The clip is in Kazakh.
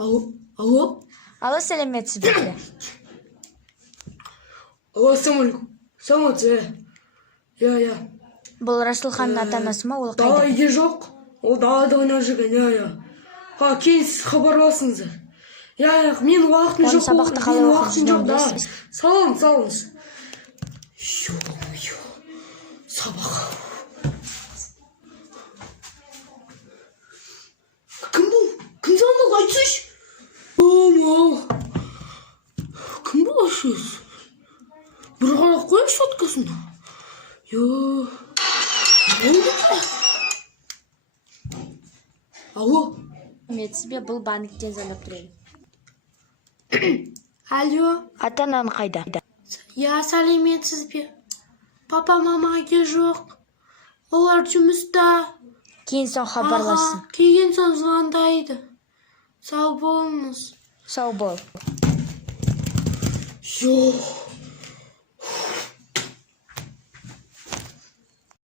Алло? Алло, сәлеметсіз бе? Алло, ассалаумалейкум. Саламатсыз, иә. Бұл Расулханның ата-анасы ма? Ол Дала қайда? үйде жоқ. Ол далада ойнап жүрген, иә. Кейін сіз хабарласыңыздар. Иә, мен уақытым Оның жоқ. сабақты қалай Мен оқып уақытым жүргенін жоқ, да. білесіз? Салыңыз. Ё-моё. Сабақ. Кім бұл? Кім звондады, айтсайшы. Кім бұл вообще? Bir қарап қойып соткасын. Алло? Сәлеметсіз бе? Бұл банктен звондап тұр едім. Алло? Ата-анаң қайда? Я сәлеметсіз бе? Папа, мама үйде жоқ. Олар жұмыста. Кейін соң хабарласын. Келген соң звондайды. Сау болыңыз. Сау бол. Жоқ.